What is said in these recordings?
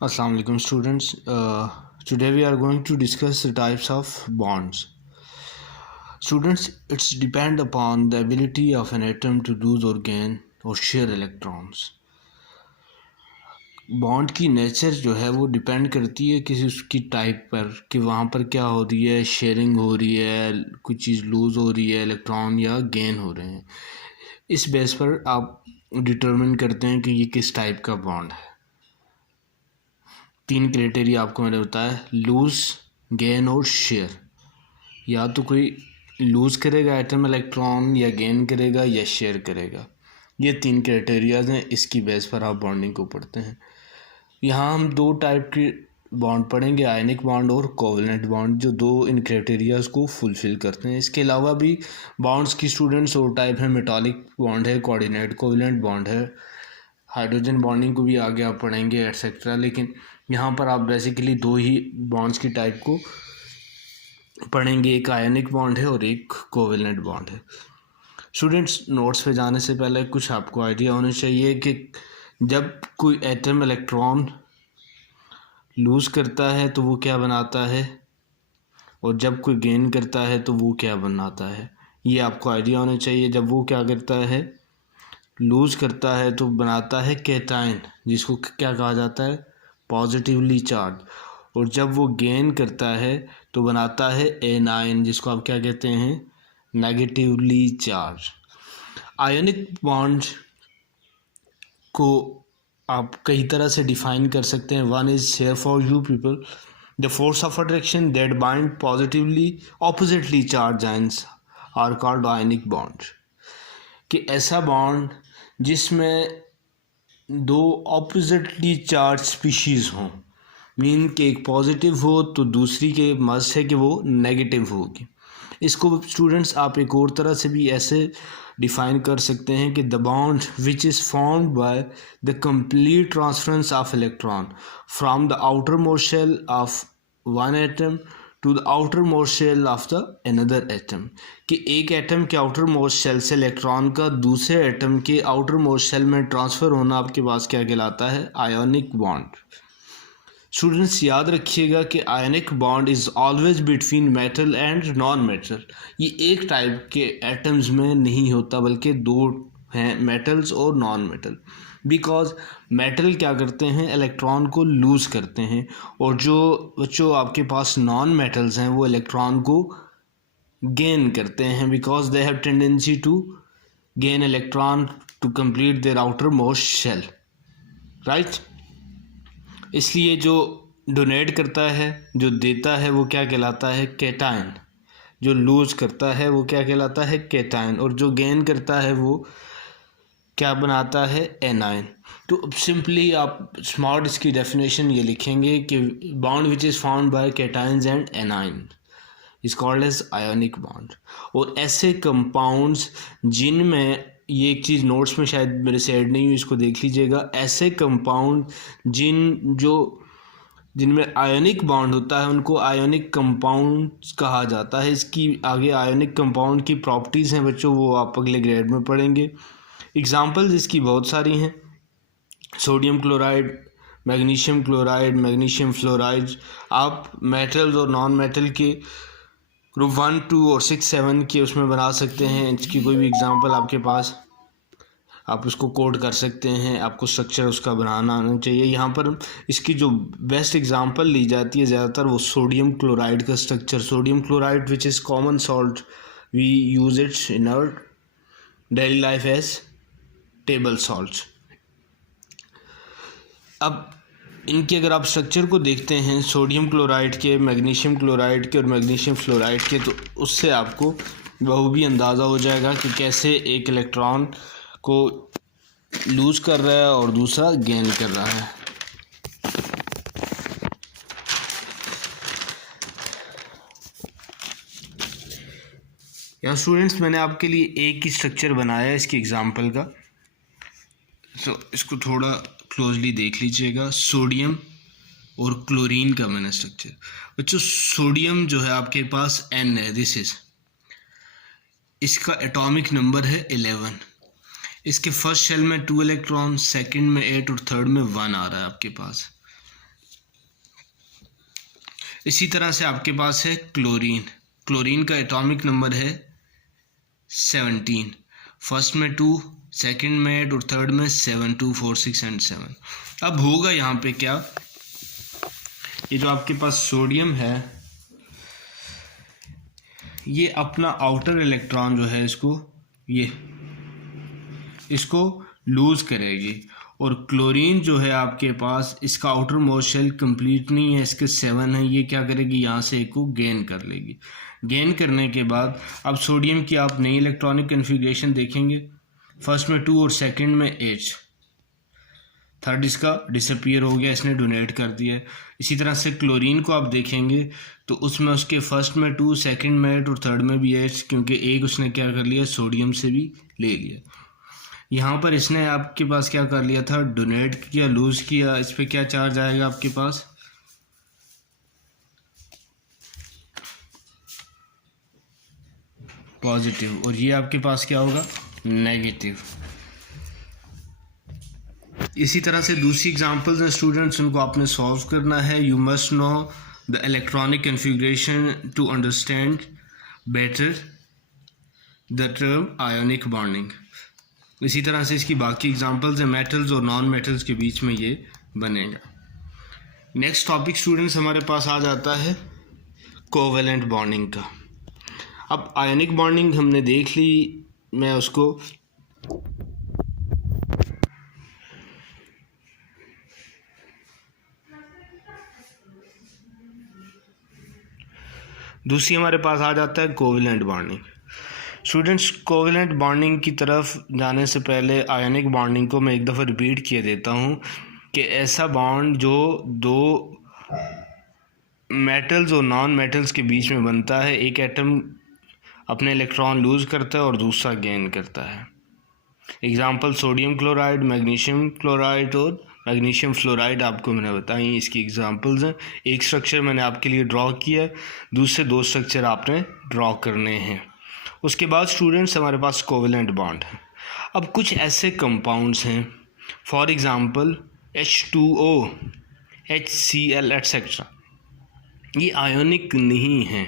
Assalamu alaikum students. Today we are going to discuss the types of bonds. Students, it's depend upon the ability of an atom to lose or gain or share electrons. Bond की nature जो है वो depend करती है किसी उसकी type पर कि वहाँ पर क्या हो रही है, शेयरिंग हो रही है, कुछ चीज़ लूज़ हो रही है, इलेक्ट्रॉन या गेन हो रहे हैं। इस बेस पर आप डिटरमिन करते हैं कि ये किस टाइप का बॉन्ड है। 3 क्राइटेरिया आपको मैंने बताया, लूज़, गेन और शेयर। या तो कोई लूज़ करेगा एटम इलेक्ट्रॉन, या गेन करेगा, या शेयर करेगा। ये 3 क्राइटेरियाज हैं, इसकी बेस पर आप बॉन्डिंग को पढ़ते हैं। यहाँ हम 2 टाइप के बॉन्ड पढ़ेंगे, आयनिक बॉन्ड और कोवेलेंट बॉन्ड, जो 2 इन क्राइटेरियाज को फुलफ़िल करते हैं। इसके अलावा भी बॉन्ड्स की स्टूडेंट्स और टाइप है, मेटालिक बॉन्ड है, कोऑर्डिनेट कोवेलेंट बॉन्ड है, हाइड्रोजन बॉन्डिंग को भी आगे आप पढ़ेंगे एटसेट्रा। लेकिन यहाँ पर आप बेसिकली 2 ही बॉन्ड्स की टाइप को पढ़ेंगे, एक आयनिक बॉन्ड है और एक कोवेलेंट बॉन्ड है। स्टूडेंट्स, नोट्स पे जाने से पहले कुछ आपको आइडिया होना चाहिए कि जब कोई एटम इलेक्ट्रॉन लूज़ करता है तो वो क्या बनाता है, और जब कोई गेन करता है तो वो क्या बनाता है, ये आपको आइडिया होना चाहिए। जब वो क्या करता है, लूज़ करता है, तो बनाता है कैटायन, जिसको क्या कहा जाता है, पॉजिटिवली चार्ज। और जब वो गेन करता है तो बनाता है एनायन, जिसको आप क्या कहते हैं, नेगेटिवली चार्ज। आयनिक बॉन्ड को आप कई तरह से डिफाइन कर सकते हैं। One is share for you people, the force of attraction that bind positively oppositely charge ions are called ionic bond. कि ऐसा बॉन्ड जिसमें 2 ऑपोजिटली चार्ज स्पीशीज़ हों, मीन कि एक पॉजिटिव हो तो दूसरी के मस्ट है कि वो नेगेटिव होगी। इसको स्टूडेंट्स आप एक और तरह से भी ऐसे डिफाइन कर सकते हैं कि the bond which is formed by the complete transference of electron from the outermost shell of one atom to the outermost shell of the another atom. कि एक एटम के आउटर मोस्ट शेल से electron का दूसरे atom के outermost shell में transfer होना आपके पास क्या कहलाता है, आयोनिक बॉन्ड। स्टूडेंट्स, याद रखिएगा कि ionic bond is always between metal and non metal. ये एक टाइप के एटम्स में नहीं होता, बल्कि 2 हैं, मेटल्स और नॉन मेटल। बिकॉज मेटल क्या करते हैं, इलेक्ट्रॉन को लूज़ करते हैं, और जो बच्चों आपके पास नॉन मेटल्स हैं वो इलेक्ट्रॉन को गेन करते हैं, because they have tendency to gain electron to complete their outermost shell, right. इसलिए जो डोनेट करता है, जो देता है, वो क्या कहलाता है, कैटायन। जो लूज़ करता है वो क्या कहलाता है, कैटायन। और जो गेन करता है वो क्या बनाता है, एनायन। तो सिंपली आप स्मार्ट इसकी डेफिनेशन ये लिखेंगे कि bond which is found by cations and anion is called as ionic bond. और ऐसे कंपाउंड्स जिनमें, ये एक चीज़ नोट्स में शायद मेरे से ऐड नहीं हुई, इसको देख लीजिएगा, ऐसे कंपाउंड जिनमें आयोनिक बॉन्ड होता है उनको आयोनिक कंपाउंड्स कहा जाता है। इसकी आगे आयोनिक कंपाउंड की प्रॉपर्टीज़ हैं बच्चों, वो आप अगले ग्रेड में पढ़ेंगे। एग्जांपल्स इसकी बहुत सारी हैं, sodium chloride, magnesium chloride, magnesium fluoride. आप मेटल्स और नॉन मेटल के ग्रुप 1, 2 और 6, 7 के उसमें बना सकते हैं। इसकी कोई भी एग्जांपल आपके पास, आप उसको कोड कर सकते हैं, आपको स्ट्रक्चर उसका बनाना आना चाहिए। यहाँ पर इसकी जो बेस्ट एग्जांपल ली जाती है ज़्यादातर, वो सोडियम क्लोराइड का structure. Sodium chloride which is common salt, we use it in our daily life as table salt. अब इनके अगर आप स्ट्रक्चर को देखते हैं, सोडियम क्लोराइड के, मैग्नीशियम क्लोराइड के और मैग्नीशियम फ्लोराइड के, तो उससे आपको बखूबी अंदाज़ा हो जाएगा कि कैसे एक इलेक्ट्रॉन को लूज़ कर रहा है और दूसरा गेन कर रहा है। यहाँ स्टूडेंट्स मैंने आपके लिए एक ही स्ट्रक्चर बनाया है इसकी एग्जांपल का, तो इसको थोड़ा क्लोजली देख लीजिएगा। सोडियम और क्लोरीन का मैंने स्ट्रक्चर। बच्चों, सोडियम जो है आपके पास N है, दिस इज, इसका एटॉमिक नंबर है 11। इसके फर्स्ट शेल में 2 इलेक्ट्रॉन, सेकंड में 8 और थर्ड में 1 आ रहा है आपके पास। इसी तरह से आपके पास है क्लोरीन। क्लोरीन का एटॉमिक नंबर है 17, फर्स्ट में 2, सेकंड में 8 और थर्ड में 7, 2, 4, 6 एंड 7। अब होगा यहाँ पे क्या, ये जो आपके पास सोडियम है ये अपना आउटर इलेक्ट्रॉन जो है इसको लूज करेगी, और क्लोरीन जो है आपके पास इसका आउटर मोस्ट शेल कंप्लीट नहीं है, इसके 7 है, ये क्या करेगी यहाँ से एक को गेन कर लेगी। गेन करने के बाद अब सोडियम की आप नई इलेक्ट्रॉनिक कन्फिग्रेशन देखेंगे, फर्स्ट में 2 और सेकंड में 8, थर्ड इसका डिसअपीयर हो गया, इसने डोनेट कर दिया। इसी तरह से क्लोरीन को आप देखेंगे तो उसमें उसके फर्स्ट में 2, सेकंड में 8 और थर्ड में भी 8, क्योंकि एक उसने क्या कर लिया, सोडियम से भी ले लिया। यहाँ पर इसने आपके पास क्या कर लिया था, डोनेट किया, लूज किया। इस पर क्या चार्ज आएगा आपके पास, पॉजिटिव, और ये आपके पास क्या होगा, नेगेटिव। इसी तरह से दूसरी एग्जांपल्स हैं स्टूडेंट्स, उनको आपने सॉल्व करना है। You must know the electronic configuration to understand better the term ionic bonding. इसी तरह से इसकी बाकी एग्जांपल्स हैं, मेटल्स और नॉन मेटल्स के बीच में ये बनेगा। नेक्स्ट टॉपिक स्टूडेंट्स हमारे पास आ जाता है कोवेलेंट बॉन्डिंग का। अब आयोनिक बॉन्डिंग हमने देख ली, मैं उसको दूसरी हमारे पास आ जाता है covalent bonding. Students covalent bonding की तरफ जाने से पहले आयोनिक बॉन्डिंग को मैं एक दफ़ा रिपीट किए देता हूँ कि ऐसा बॉन्ड जो दो मेटल्स और नॉन मेटल्स के बीच में बनता है, एक एटम अपने इलेक्ट्रॉन लूज़ करता है और दूसरा गेन करता है। Example sodium chloride, magnesium chloride और मैग्नीशियम फ्लोराइड आपको मैंने बताई, इसकी एग्जांपल्स हैं। एक स्ट्रक्चर मैंने आपके लिए ड्रॉ किया, दूसरे 2 स्ट्रक्चर आपने ड्रॉ करने हैं। उसके बाद स्टूडेंट्स हमारे पास कोवेलेंट बॉन्ड है। अब कुछ ऐसे कंपाउंड्स हैं, for example H2O, HCl etcetera, ये आयोनिक नहीं हैं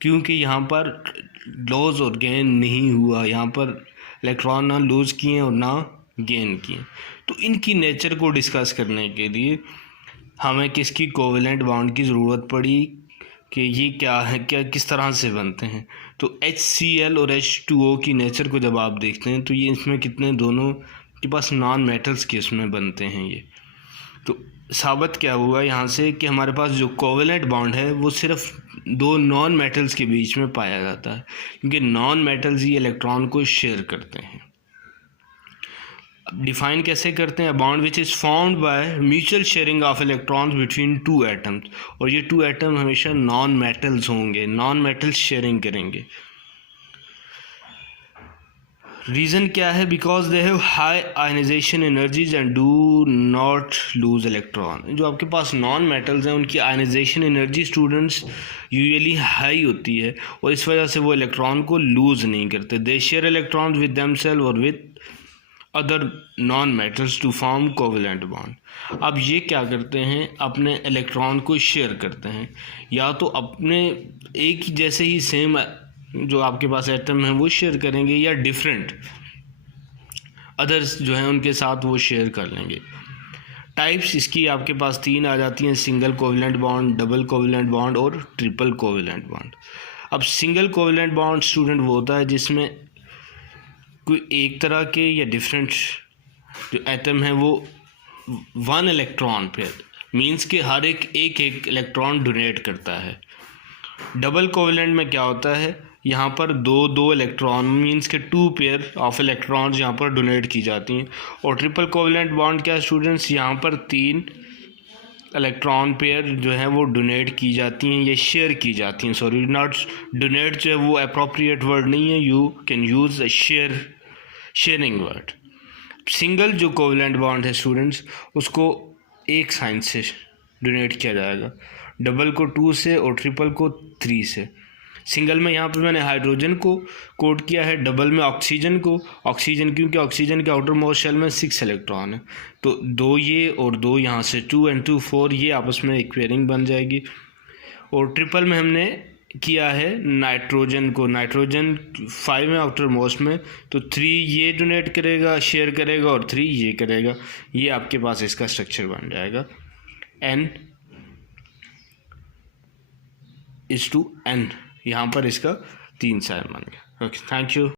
क्योंकि यहाँ पर लॉस और गेन नहीं हुआ, यहाँ पर इलेक्ट्रॉन ना लूज़ किए और ना गेन किए। तो इनकी नेचर को डिस्कस करने के लिए हमें किसकी कोवेलेंट बॉन्ड की ज़रूरत पड़ी कि ये क्या है, क्या किस तरह से बनते हैं। तो HCl और H2O की नेचर को जब आप देखते हैं तो ये इसमें कितने दोनों के पास नॉन मेटल्स के इसमें बनते हैं। ये तो साबित क्या हुआ यहाँ से कि हमारे पास जो कोवेलेंट बॉन्ड है वो सिर्फ 2 नॉन मेटल्स के बीच में पाया जाता है, क्योंकि नॉन मेटल्स ही इलेक्ट्रॉन को शेयर करते हैं। डिफाइन कैसे करते हैं, bond which is formed by mutual sharing of electrons between 2 atoms, और ये 2 एटम हमेशा नॉन मेटल्स होंगे, नॉन मेटल्स शेयरिंग करेंगे। रीज़न क्या है, because they have high ionization energies and do not lose electron. जो आपके पास नॉन मेटल्स हैं उनकी ionization energy students usually high होती है, और इस वजह से वो इलेक्ट्रॉन को लूज़ नहीं करते। They share electrons with themself और with other non metals to form covalent bond. अब ये क्या करते हैं, अपने इलेक्ट्रॉन को शेयर करते हैं, या तो अपने एक ही जैसे ही सेम जो आपके पास एटम है वो शेयर करेंगे, या डिफरेंट अदर्स जो हैं उनके साथ वो शेयर कर लेंगे। टाइप्स इसकी आपके पास 3 आ जाती हैं, single covalent bond, double covalent bond और ट्रिपल कोवेलेंट बॉन्ड। अब सिंगल कोवेलेंट बॉन्ड स्टूडेंट वो होता है जिसमें कोई एक तरह के या डिफरेंट जो एटम है वो 1 इलेक्ट्रॉन पेयर मीन्स कि हर एक इलेक्ट्रॉन डोनेट करता है। डबल कोवेलेंट में क्या होता है, यहाँ पर 2 इलेक्ट्रॉन मीन्स के 2 पेयर ऑफ इलेक्ट्रॉन्स यहाँ पर डोनेट की जाती हैं। और ट्रिपल कोवेलेंट बॉन्ड क्या स्टूडेंट्स, यहाँ पर 3 इलेक्ट्रॉन पेयर जो है वो डोनेट की जाती हैं या शेयर की जाती हैं। सॉरी, नॉट डोनेट जो है वो अप्रोप्रिएट वर्ड नहीं है, you can use sharing word. Single जो कोवेलेंट बॉन्ड है स्टूडेंट्स उसको एक साइन से डोनेट किया जाएगा, डबल को 2 से और ट्रिपल को 3 से। सिंगल में यहाँ पे मैंने हाइड्रोजन को कोट किया है, डबल में ऑक्सीजन को, ऑक्सीजन क्योंकि ऑक्सीजन के आउटर मोस्ट शेल में 6 इलेक्ट्रॉन है, तो 2 ये और 2 यहाँ से 2 and 2 4 ये आपस में एक पेयरिंग बन जाएगी। और ट्रिपल में हमने किया है नाइट्रोजन को, नाइट्रोजन 5 में आउटर मोस्ट में, तो 3 ये डोनेट करेगा, शेयर करेगा, और 3 ये करेगा। ये आपके पास इसका स्ट्रक्चर बन जाएगा N/N, यहाँ पर इसका 3 साइन बन गया। Okay, thank you.